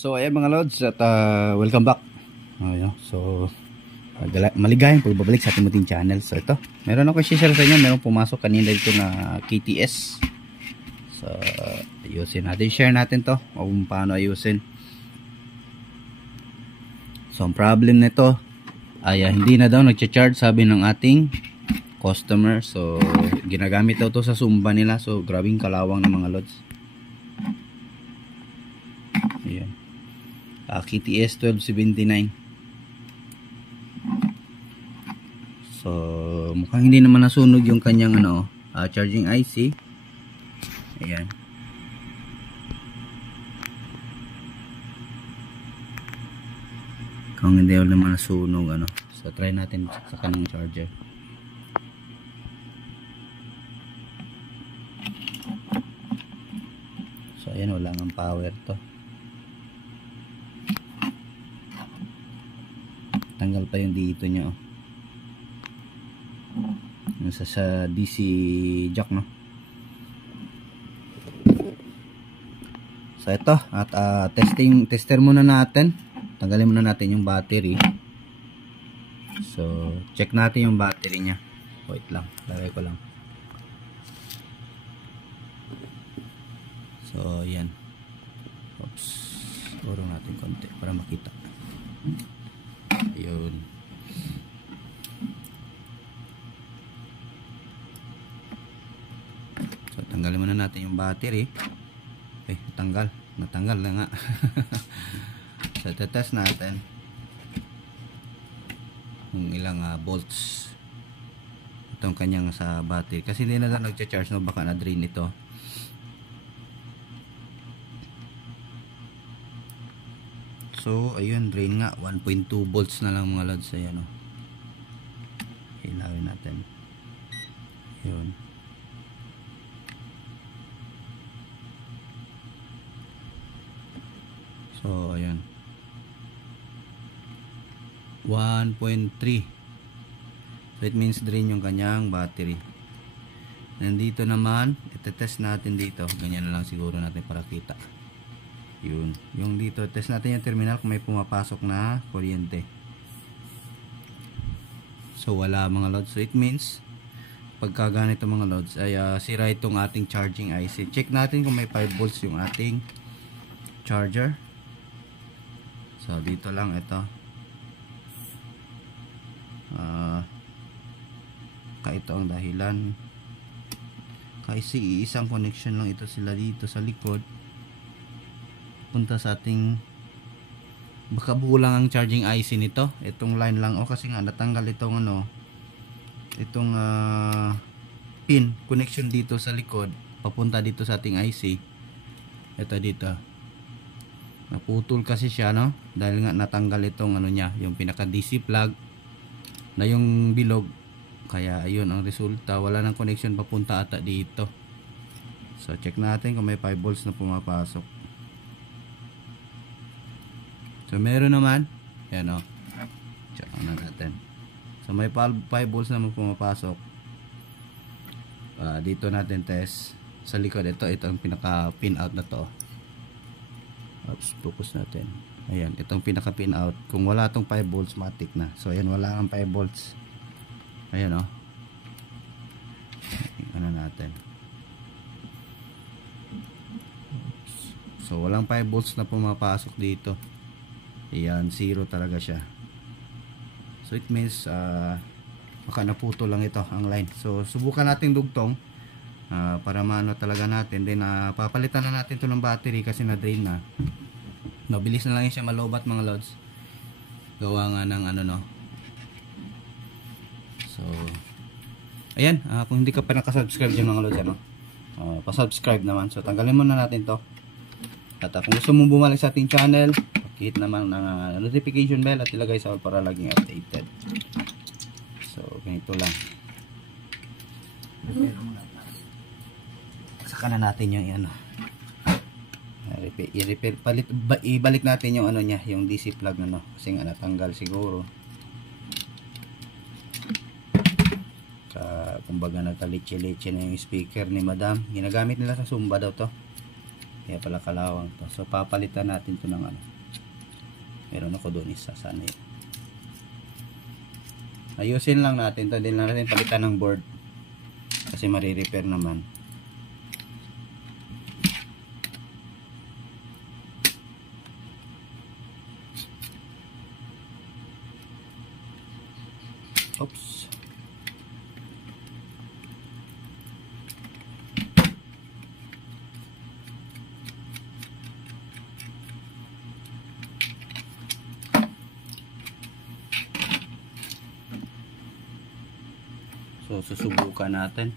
So ayan mga lods at welcome back. So maligayang pagbabalik sa ating muting channel. So ito, meron ako i-share sa inyo. Meron pumasok kanina dito na KTS. So ayusin natin, share natin to o kung paano ayusin. So ang problem nito ay hindi na daw nagcha-charge, sabi ng ating customer. So ginagamit daw to sa Zumba nila. So grabing kalawang ng mga lods. Ayan. KTS 1279. So mukhang hindi naman nasunog yung kanyang charging IC. Ayan. Kung hindi naman nasunog so try natin sa kanyang charger. So ayan, wala ng power to. Tanggal pa yung dito niya sa DC jack So ito at tester muna natin. Tanggalin muna natin yung battery. So check natin yung battery niya. Wait lang, lagay ko lang. So yan. Oops, urong natin konti para makita. Ayun. So tanggalin muna natin yung battery. Natanggal na nga. So tetest natin kung ilang volts itong kanyang sa battery, kasi hindi na lang nagcha-charge, baka na drain ito. So ayun, drain nga, 1.2 volts na lang mga lods. Ayan ilawin natin. Ayun. So ayan, 1.3. So it means drain yung kanyang battery. Nandito naman, itetest natin dito. Ganyan na lang siguro natin para kita. Yun, yung dito test natin yung terminal kung may pumapasok na kuryente. So wala mga lods. So it means pagka ganito mga lods ay sira itong ating charging IC. Check natin kung may 5 volts yung ating charger. So dito lang ito. Ito ang dahilan. Kasi isang connection lang ito sila dito sa likod. Punta sa ating, baka bulang ang charging IC nito. Itong line lang kasi nga natanggal itong itong pin connection dito sa likod papunta dito sa ating IC. Ito dito naputol kasi siya dahil nga natanggal itong niya, yung pinaka DC plug na yung bilog. Kaya ayun ang resulta, wala nang connection papunta ata dito. So check natin kung may 5 volts na pumapasok. So meron naman. Yan check na natin. So may 5 volts na pumapasok. Dito natin test sa likod. Ito ang pinaka pin out na to. Oops, focus natin. Ayan, itong pinaka pin out. Kung wala tong 5 volts, matik na. So ayan, wala ang 5 volts. Ayan natin. So walang 5 volts na pumapasok dito. Ayan, 0 talaga siya. So it means baka naputo lang ito ang line. So subukan natin dugtong para maano talaga natin. Then papalitan na natin ito ng battery kasi na drain na. Mabilis na lang siya malobat mga lods. Gawa nga ng So ayan, kung hindi ka pa nakasubscribe dyan mga lods pa-subscribe naman. So tanggalin muna natin to. At kung gusto mong bumalik sa ating channel, hit naman ng notification bell at ilagay sa all para laging updated. So ganito lang. Saka na natin yung ibalik natin yung niya, yung DC plug kasi nga natanggal siguro. Kumbaga nagkalitsi-litsi na yung speaker ni madam. Ginagamit nila sa Zumba daw to. Kaya pala kalawang to. So papalitan natin to ng ano. Meron ako doon isa, sana yun. Ayusin lang natin to, din lang natin palitan ng board kasi mari-repair naman. Oops. So susubukan natin.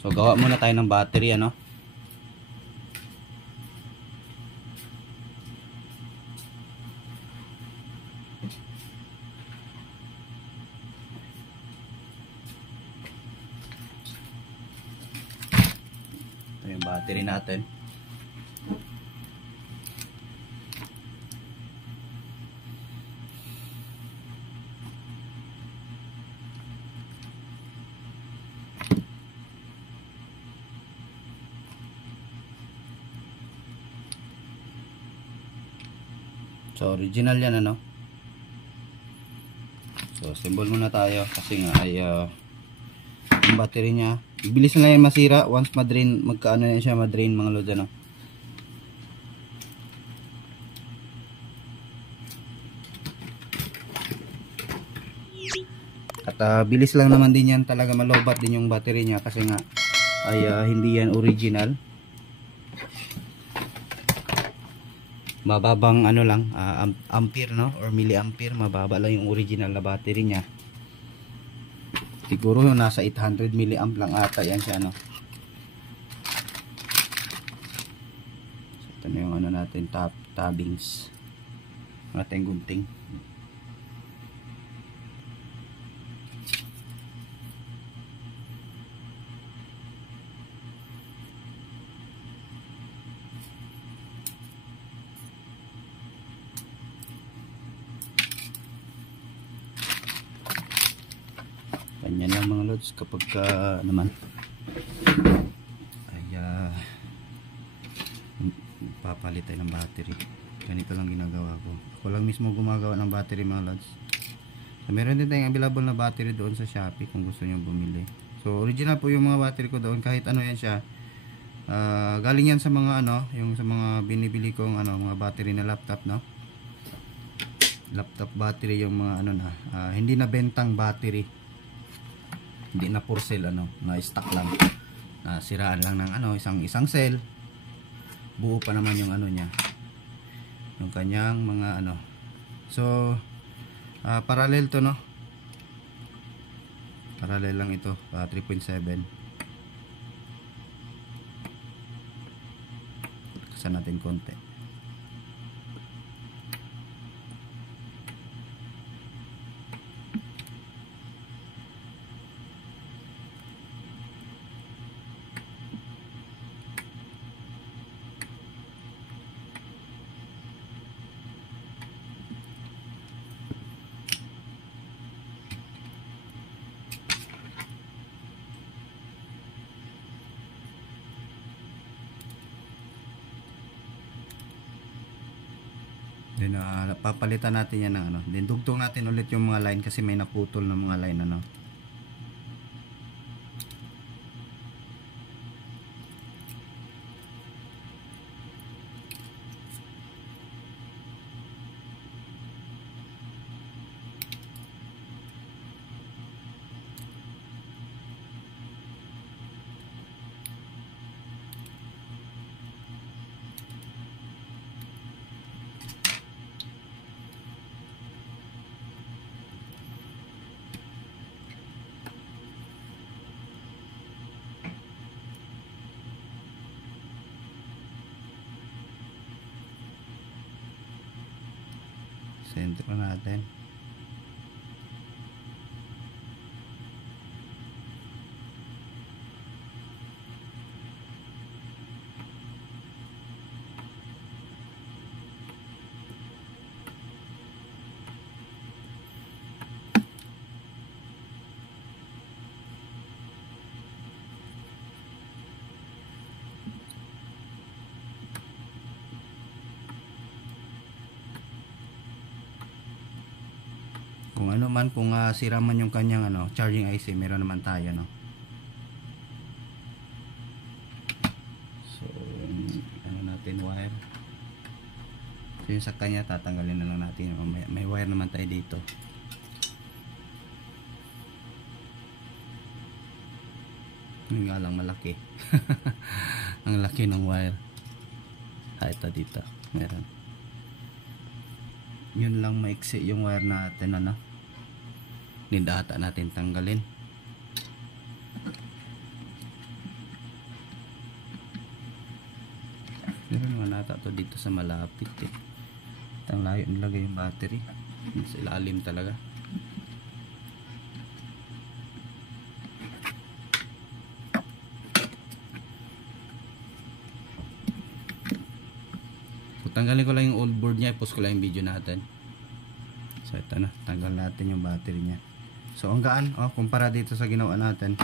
So gawa muna tayo ng battery, ano. Ito yung battery natin. So original yan, ano. So symbol muna tayo kasi nga ay yung battery niya bilis na lang yan masira once madrain, magkaano na siya madrain mga lods, ano. At bilis lang naman din yan talaga malobat din yung battery niya kasi nga ay hindi yan original. Mababang ano lang, ampere, no, or milliampere, mababa lang yung original na battery niya. Siguro nasa 800 milliamp lang ata yan siya, no. So, ito na yung ano natin, tabbings ating gunting. Ganyan lang mga lods kapag naman ay papalit tayo ng battery. Ganito lang ginagawa ko. Ako lang mismo gumagawa ng battery mga lods. So, meron din tayong available na battery doon sa Shopee kung gusto nyo bumili. So original po yung mga battery ko doon, kahit ano yan siya. Galing yan sa mga ano, yung sa mga binibili kong ano, mga battery na laptop, no. Laptop battery yung mga ano na hindi na bentang battery. Hindi na for sale, ano, na stock lang. Siraan lang ng ano, isang cell. Buo pa naman yung ano niya. Yung kanyang mga ano. So parallel to, no. Parallel lang ito, 3.7. Kasan natin konti. Then papalitan natin yan ng ano. Then dugtong natin ulit yung mga line kasi may naputol na mga line, ano. Sentro natin. ano man kung sira man yung kanyang charging IC, meron naman tayo, no. So natin wire. So yung sa kanya tatanggalin na lang natin. May wire naman tayo dito. Yung nga lang malaki. Ang laki ng wire. Ito dito meron. Yun lang, maiksi yung wire natin, nindata natin tanggalin. Meron naman nata to dito sa malapit Ang layo nilagay yung battery. Sa ilalim talaga. So, tanggalin ko lang yung old board niya. I-post ko lang yung video natin. So ito na. Tanggal natin yung battery niya. So ang gaan. Kumpara dito sa ginawa natin.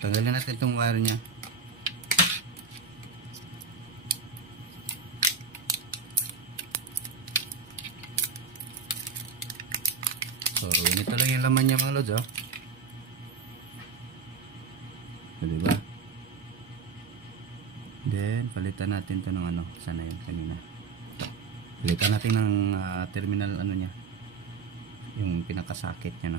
Tanggalin natin itong wire niya. So ganito lang yung laman niya, mga lods. Diba? Then palitan natin to ng sana yun kanina. Palitan natin ng terminal niya. Yung pinakasakit niya,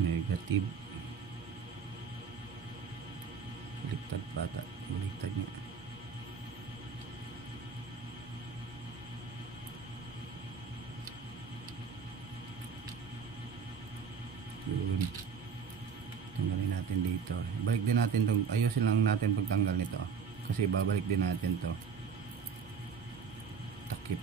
negative. Baliktad bata. Baliktad niya. Yun. Tanggalin natin dito. Balik din natin itong, ayusin lang natin pagtanggal nito. Kasi babalik din natin to. Takip.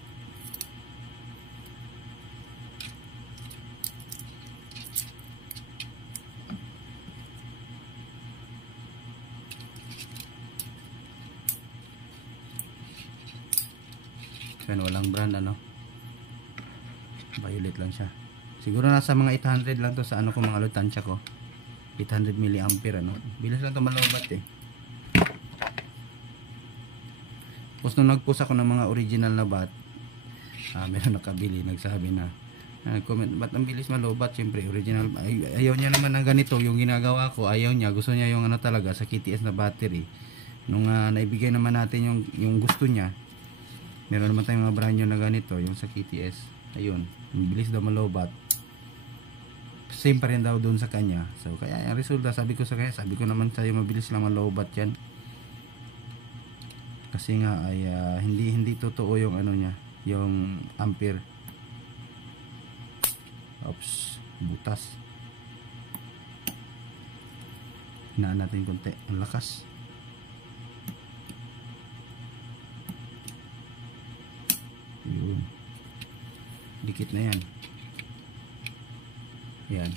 Yan, walang brand, violet lang siya. Siguro nasa mga 800 lang to sa ko, mga lutansya ko. 800 mAh, bilis lang to malobat Tapos nung nag-post ako ng mga original na bat, meron nakabili, nagsabi na comment, ba't ang bilis malobat? Siyempre original. Ayaw niya naman ng ganito yung ginagawa ko. Ayaw niya, gusto niya yung talaga sa KTS na battery. Nung naibigay naman natin yung gusto niya, meron naman tayong mga brand new na ganito, yung sa KTS. Ayun, bilis daw malobat. Same pa rin daw doon sa kanya. So kaya ang resulta, sabi ko naman sa'yo, mabilis lang malobat yan. Kasi nga ay hindi totoo yung niya, yung ampere. Oops, butas. Hinaan natin konti, ang lakas. Yun. Dikit na yan. Yan.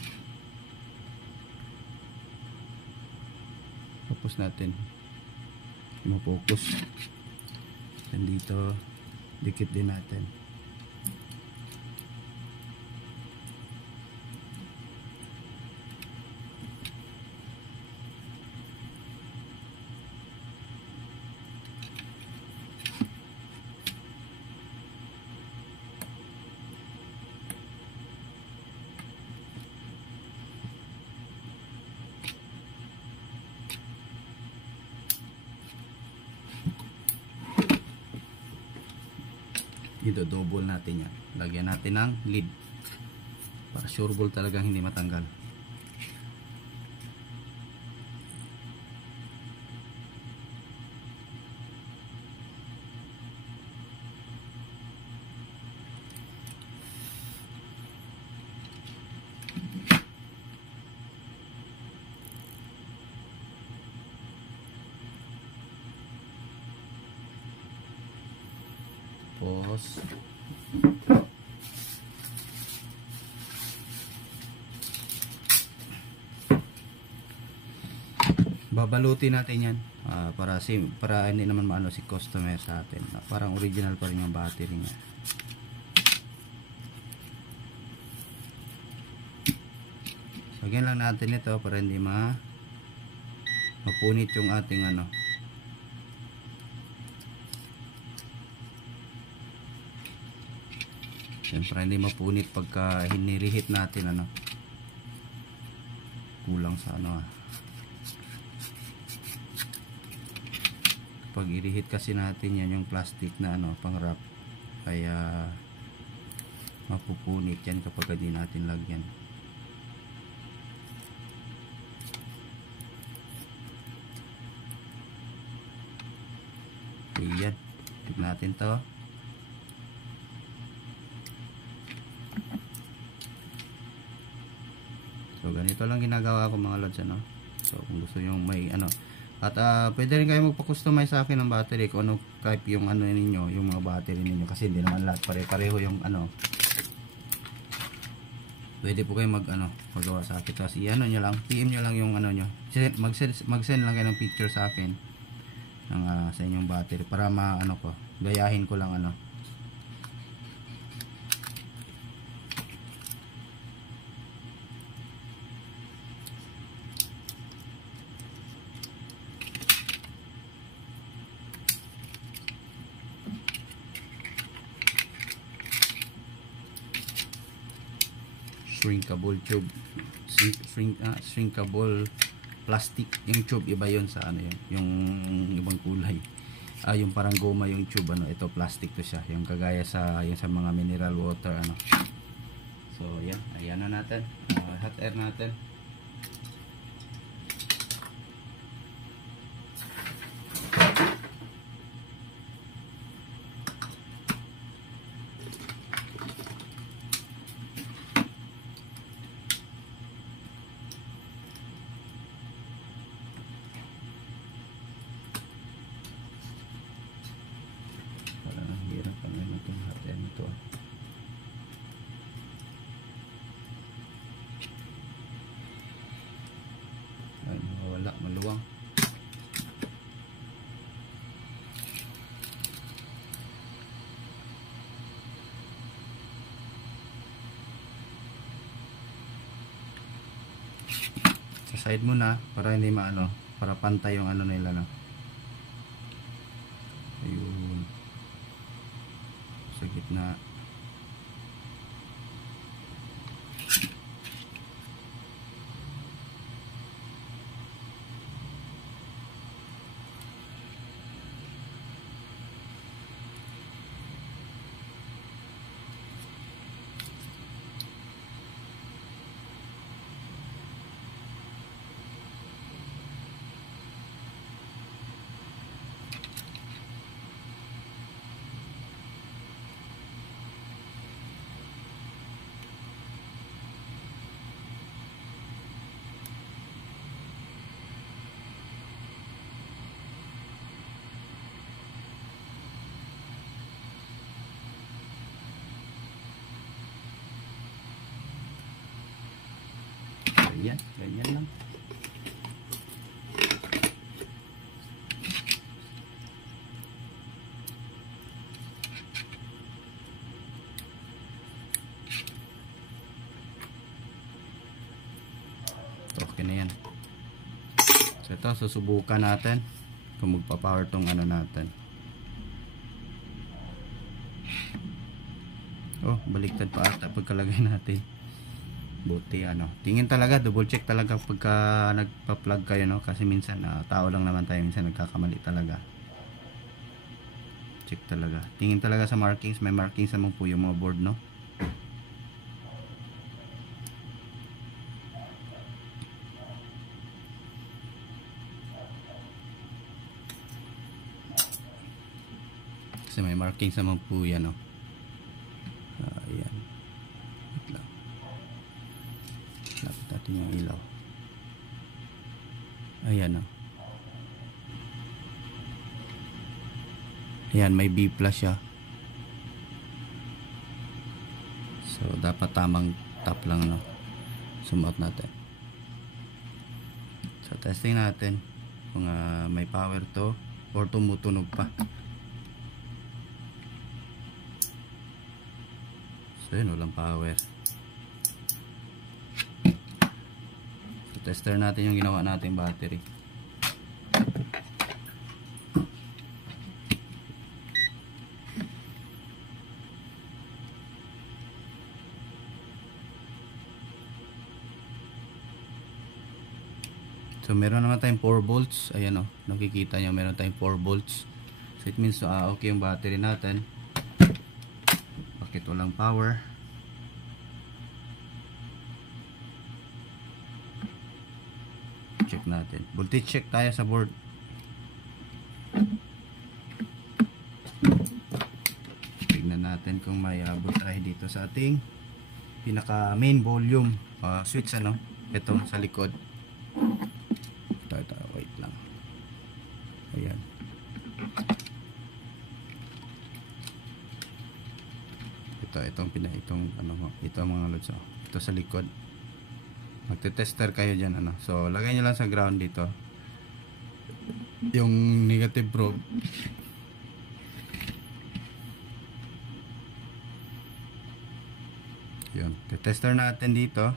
Focus natin. Focus. Dan dito, dikit din natin. Dito double natin yan. Lagyan natin ng lid para sure ball talagang hindi matanggal. Tapos babalutin natin yan para hindi naman maano si customer sa atin. Parang original pa rin yung battery niya. Lagyan lang natin ito para hindi mapunit yung ating ano. Siyempre hindi mapunit pagka hinirihit natin ano. Kulang sa ano Pag i-reheat kasi natin yan yung plastic na ano pang wrap, kaya mapupunit yan kapag hindi natin lagyan. Ayan, tignan natin to. So ganito lang ginagawa ko mga lods ano. So kung gusto nyo may ano, at pwede rin kayo magpa-customize sa akin ng battery kung ano type yung ano ninyo, yung mga battery ninyo, kasi hindi naman lahat pare-pareho yung ano. Pwede po kayo magawa sa akin, kasi ano nyo lang, PM nyo lang yung ano nyo, mag-send lang kayo ng picture sa akin ng sa inyong battery para gayahin ko lang ano. Shrinkable tube, shrinkable plastic yung tube, iba yon sa ano yun, yung ibang kulay. Yung parang goma yung tube ano, ito plastic to siya, yung kagaya sa yung sa mga mineral water ano. So yan, ayan na natin, hot air natin. Wala, maluwang. Sa side muna para hindi para pantay yung ano nila na. Ayun. Sa gitna. Ayan, ganyan lang. Okay na yan. So ito, susubukan natin kung magpa-power tong ano natin. Oh, baliktad pa ata pagkalagay natin. Buti tingin talaga, double check talaga pagka nagpa-plug kayo kasi minsan tao lang naman tayo, minsan nagkakamali talaga. Check talaga, tingin talaga sa markings, may markings naman po yung mga board kasi may markings naman po yan ayan. Lapit natin yung ilaw. Ayan ayan, may B plus siya. So dapat tamang tap lang zoom out natin. So testing natin. kung may power to or tumutunog pa. So yun, walang power. So tester natin yung ginawa nating battery. So meron naman tayong 4 volts. Ayan o, nakikita nyo meron tayong 4 volts. So it means okay yung battery natin. Bakit walang power? Check natin. Voltage check tayo sa board. Tignan natin kung may voltage dito sa ating pinaka main volume switch ano. Ito sa likod. Wait lang. Ayan. Ito mga lods. Ito sa likod. Magte-tester kayo dyan ano. So lagay nyo lang sa ground dito yung negative probe. Yun. Te-tester natin dito.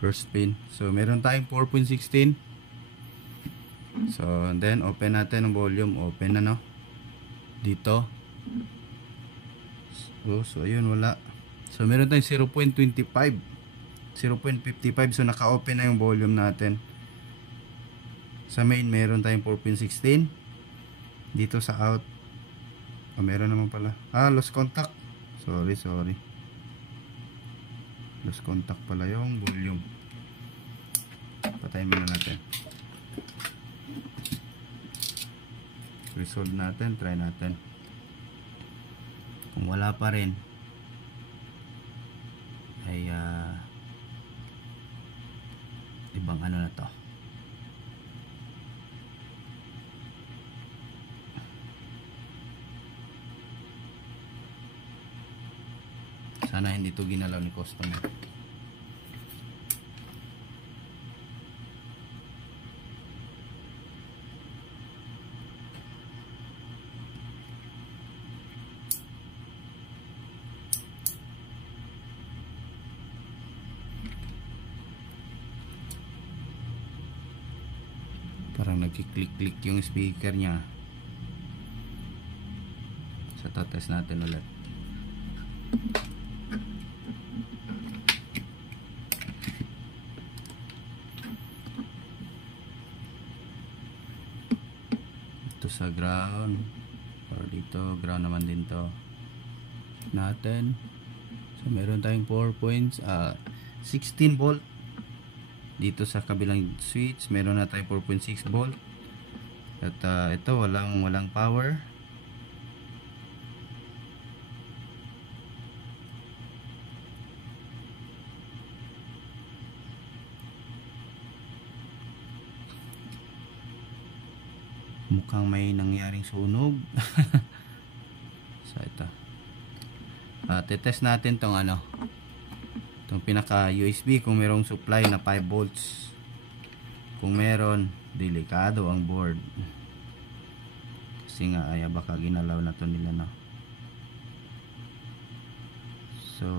First pin. So meron tayong 4.16. So and then open natin ang volume. Open na no. Dito. So ayun, wala. So meron tayong 0.25. 0.55. So naka-open na yung volume natin. Sa main meron tayong 4.16. Dito sa out meron naman pala. Lost contact. Sorry. Lost contact pala yung volume. Patayin muna natin. Resolve natin, try natin. Kung wala pa rin ay ibang ano na to. Sana hindi to ginalaw ni customer. Parang nagki-click-click yung speaker niya. So test natin ulit. Ito sa ground or dito ground naman din to natin. So meron tayong 16 volt. Dito sa kabilang switch meron na tayong 4.6 volt. At ito walang power. Mukhang may nangyaring sunog. So ito. Tetest natin tong itong pinaka USB kung merong supply na 5 volts. Kung meron, delikado ang board. Kasi nga baka ginalaw na to nila no. So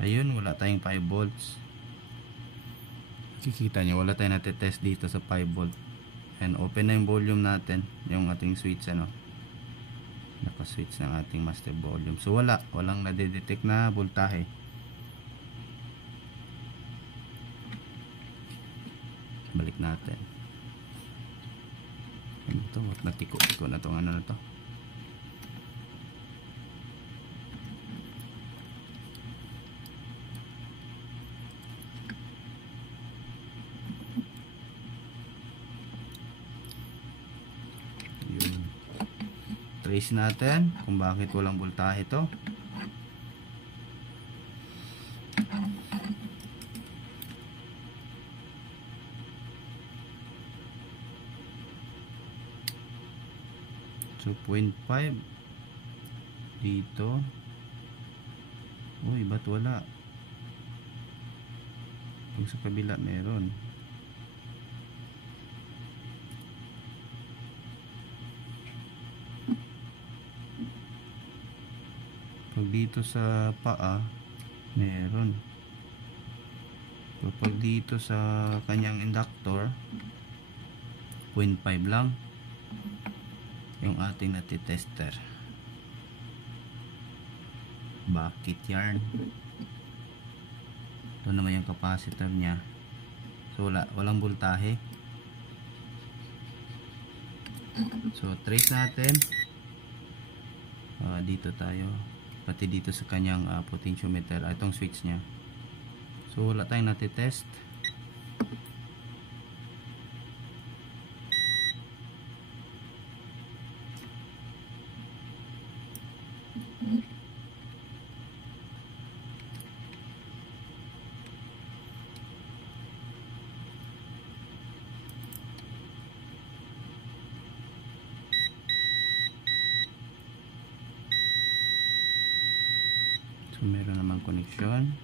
ayun, wala tayong 5 volts. Kikita nyo, wala tayong natetest dito sa 5 volt. And open na yung volume natin, yung ating switch naka-switch ng ating master volume. So walang nadedetect na voltahe. Balik natin. Ito, natiko-tiko na tong na to. Trace natin kung bakit walang voltahe ito. So 0.5 dito. Uy, ba't wala? Kung sa kabila meron. pag dito sa paa meron, so pag dito sa kanyang inductor 0.5 lang yung ating natitester. Bucket yarn. Ito naman yung capacitor nya, so walang voltahe. So trace natin, dito tayo, pati dito sa kanyang potentiometer, itong switch nya. So wala tayong natitest. So meron namang connection.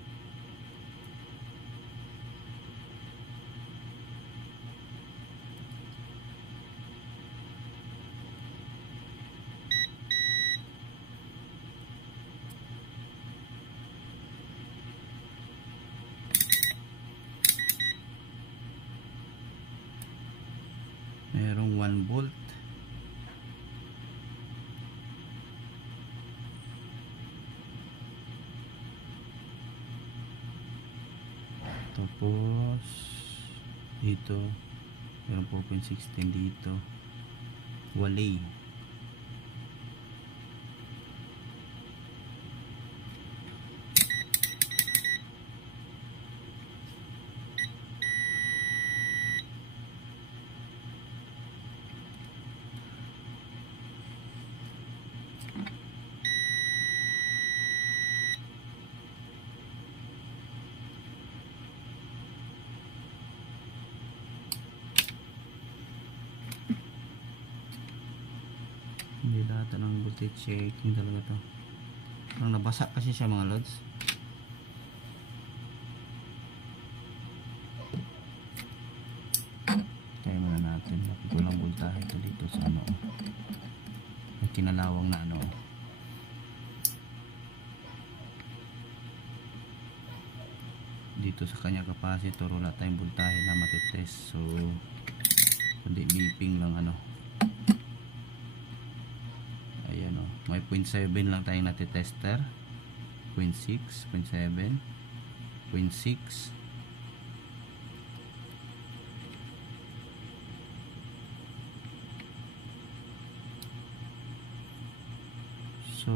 Merong 1 volt. Tapos dito meron 4.16 dito. Wali. Hindi data ng voltage checking talaga to. Parang nabasa kasi siya mga lods. Kaya muna natin, napitulang voltahe ito dito sa ano, yung kinalawang na ano. Dito sa kanya capacitor wala tayong voltahe na matitest, so kundi beeping lang ano. Ayan o, may 0.7 lang tayong natitester. 0.6, 0.7, 0.6. So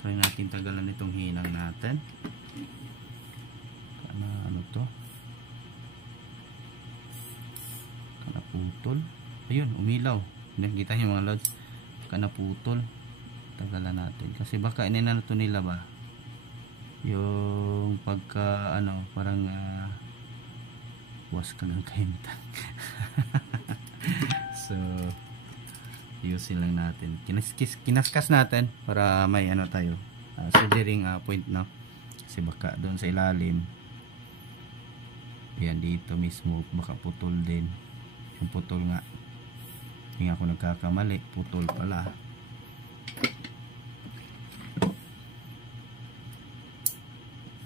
try natin tagalan itong hinang natin. Ano to? Kanaputol. Ayun, umilaw. Nakikita niyo mga lods, kanaputol. Tagalan natin kasi baka inano to nila ba yung pagka ano, parang was ka ng kaintan. So ayusin lang natin, kinaskas natin para may ano tayo, soldering point na, kasi baka doon sa ilalim, yan dito mismo baka putol din. Yung putol nga, hindi ako nagkakamali, putol pala.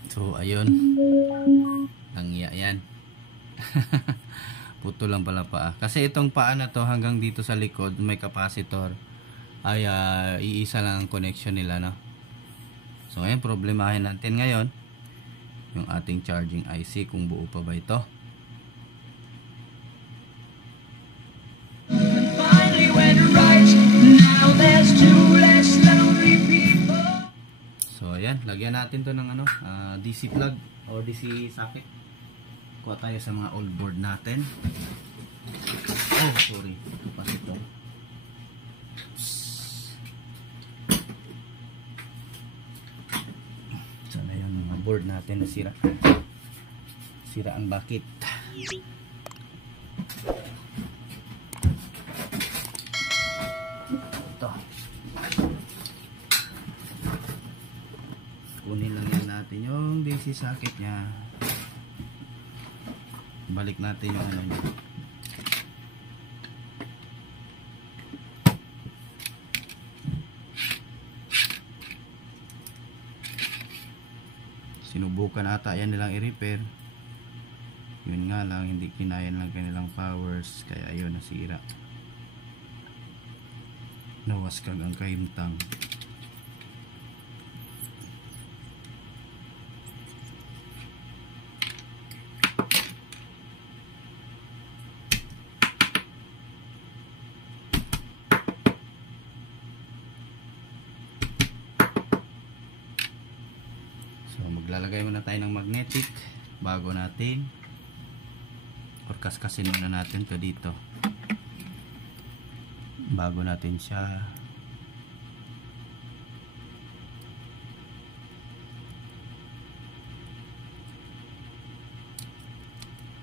So ayun, langya yan. Putol lang pala paa, kasi itong paa na to hanggang dito sa likod may capacitor, ay iisa lang ang connection nila, no? So ngayon problemahin natin ngayon yung ating charging IC kung buo pa ba ito. So ayan, lagyan natin to ng ano, DC plug o DC socket. Kuha tayo sa mga old board natin. Oh sorry, pas ito. So na yan mga board natin na sira ang bakit. Ito, kunin lang yan natin yung DC socket nya. Balik natin yung ano nya. sinubukan ata yan nilang i-repair, yun nga lang hindi kinayan lang kanilang powers, kaya ayun nasira, nawaskag ang kahimtang. So maglalagay muna tayo ng magnetic bago natin, or kaskasin muna natin to dito bago natin siya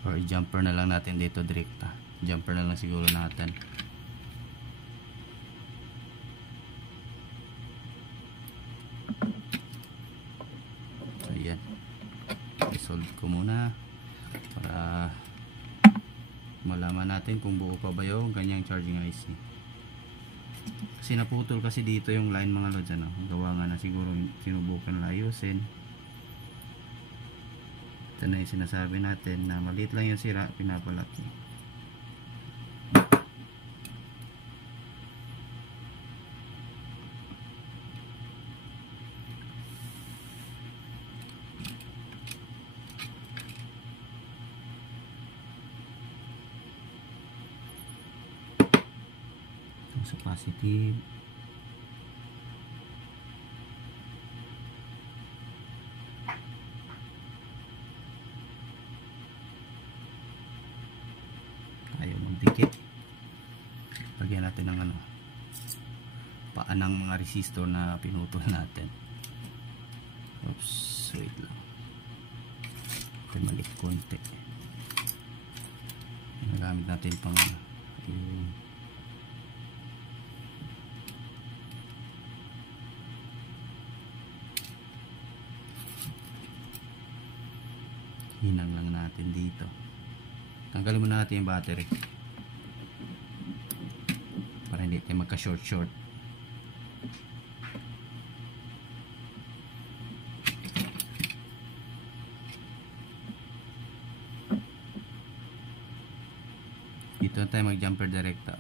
or i-jumper na lang natin dito direkta. Jumper na lang siguro natin. So yan, i-solve ko muna para malaman natin kung buo pa ba yung ganyang charging IC. Kasi naputol kasi dito yung line mga lods, ano? Gawa nga na siguro sinubukan na ayusin. Ito na yung sinasabi natin na maliit lang yung sira, pinapalaki. Ito sa positive. Ayaw magdikit. Lagyan natin ng ano, paanang mga resistor na pinutol natin. Oops, wait lang. Okay, maliit konti. Nagamit natin pang hinang lang natin dito. Tanggalin muna natin yung battery para hindi tayo magka short. Dito na tayo mag jumper direkta.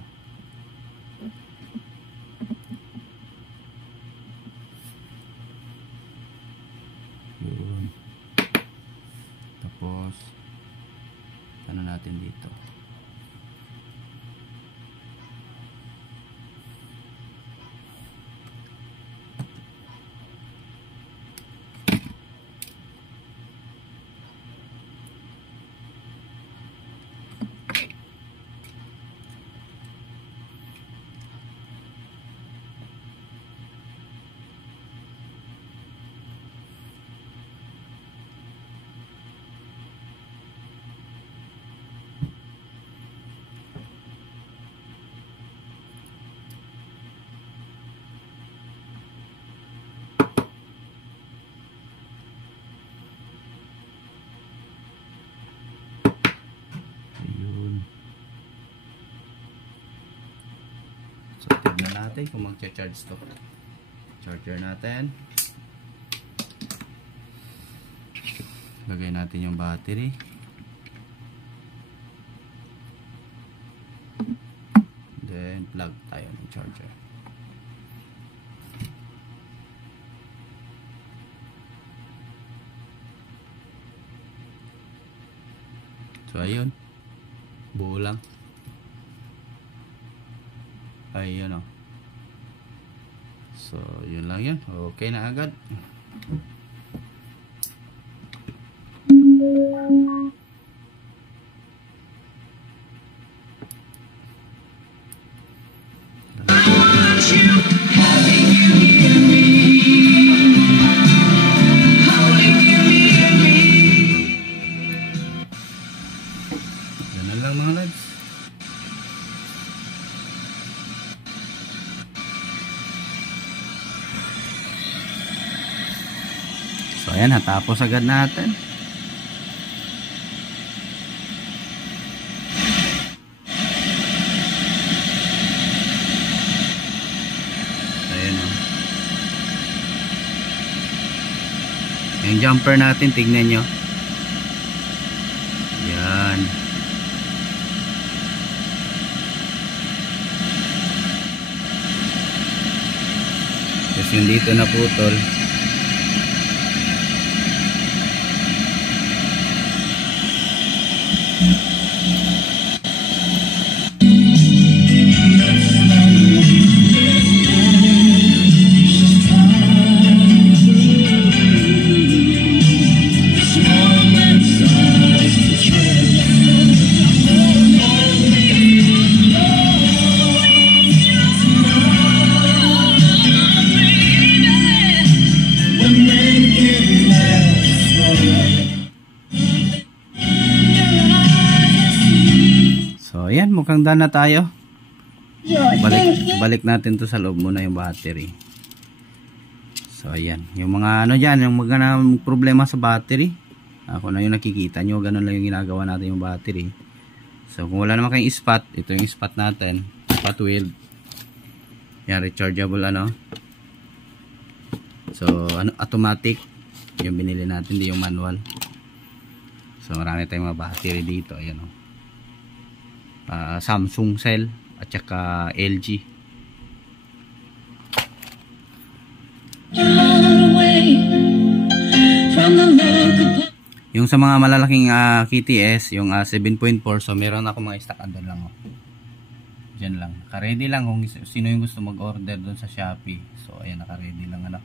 Yun. Tapos ano natin dito, so tignan natin kung mag-charge to. Charger natin, lagay natin yung battery, then plug tayo ng charger. So ayun, buo lang. Ayun o. So yun lang yun. Okay na agad. Ganun lang mga lads. So ayan, natapos agad natin. Ayan o. Yung jumper natin, tignan nyo. Yan. Tapos yung dito na putol. So ayan, mukhang done na tayo. Balik natin to sa loob muna yung battery. So ayan, yung mga ano dyan, yung mga problema sa battery, ako na yung nakikita nyo, ganun lang yung ginagawa natin yung battery. So kung wala naman kayong spot, ito yung spot natin, spot wheel. Yan, rechargeable ano. So ano, automatic yung binili natin, di yung manual. So marami tayong mga battery dito, ayan o. Samsung cell at saka LG. Yung sa mga malalaking KTS, yung 7.4, so meron ako mga stock andun lang oh. Diyan lang, naka-ready lang kung sino yung gusto mag-order doon sa Shopee. So ayan, naka-ready lang ano.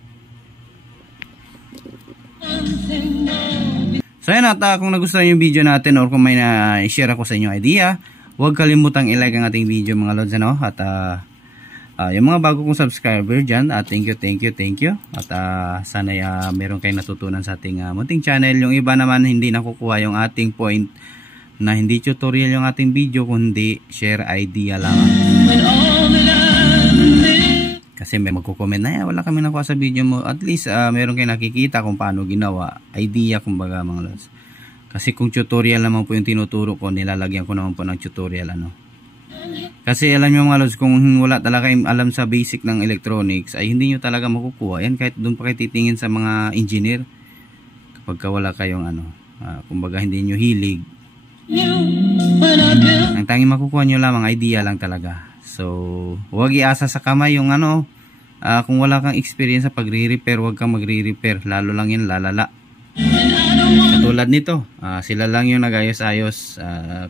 So ayan at kung nagustuhan yung video natin or kung may na-share ako sa inyong idea, huwag kalimutang i-like ang ating video mga lods ano. At yung mga bago kong subscriber dyan, thank you. At sana meron kayong natutunan sa ating munting channel. Yung iba naman hindi nakukuha yung ating point na hindi tutorial yung ating video, kundi share idea lang. Kasi may magko-comment na wala kami nakuha sa video mo. At least meron kayong nakikita kung paano ginawa. Idea kumbaga mga lods. Kasi kung tutorial naman po yung tinuturo ko, nilalagyan ko naman po ng tutorial ano. Kasi alam nyo mga lods, kung wala talaga kayong alam sa basic ng electronics, ay hindi nyo talaga makukuha yan kahit doon pa kayo titingin sa mga engineer. Kapag wala kayong ano, kumbaga hindi nyo hilig, ang tanging makukuha nyo lamang idea lang talaga. So huwag iasa sa kamay yung ano, kung wala kang experience sa pagre-repair, huwag kang magre-repair, lalo lang yan lalala. Katulad nito, sila lang yung nag-ayos-ayos,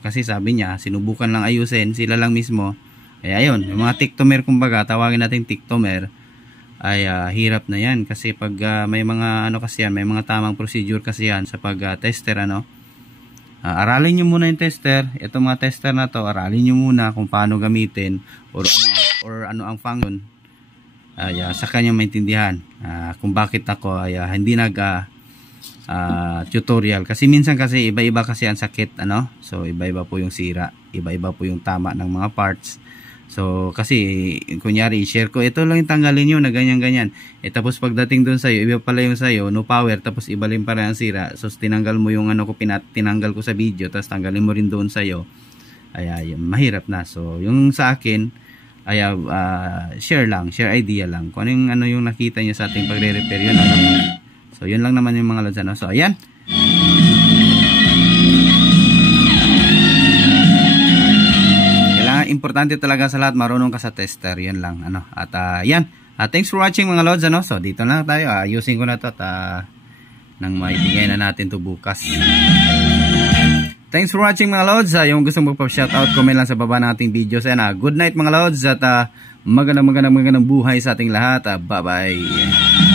kasi sabi niya sinubukan lang ayusin, sila lang mismo. Ay ayun, yung mga tiktomer kumbaga, tawagin natin tiktomer, ay hirap na yan. Kasi pag may mga ano kasi yan, may mga tamang procedure kasi yan sa pag-tester ano. Aralin nyo muna yung tester. Itong mga tester na to, aralin nyo muna kung paano gamitin or ano ang function. Saka nyo maintindihan kung bakit ako ay hindi tutorial. Kasi minsan kasi iba-iba kasi ang sakit ano. So iba-iba po yung sira, iba-iba po yung tama ng mga parts. So kasi kunyari i-share ko, ito lang yung tanggalin nyo na ganyan-ganyan. Tapos pagdating doon sa'yo, iba pala yung sa'yo, no power, tapos iba rin pala ang sira. So tinanggal mo yung ano ko, tinanggal ko sa video, tapos tanggalin mo rin doon sa'yo. Ay mahirap na. So yung sa akin ay share idea lang. Kung ano yung nakita nyo sa ating pagre-repair, yun lang naman. So yun lang naman yung mga lods ano. So ayan. Importante talaga sa lahat marunong ka sa tester, yun lang ano. At yan, thanks for watching mga lods ano. So dito na tayo, ayusin ko na to at nang maibigay na natin to bukas. Thanks for watching mga lods. Yung gustong magpa-shoutout, comment lang sa baba ng ating videos. And good night mga lods at magandang buhay sa ating lahat. Bye bye.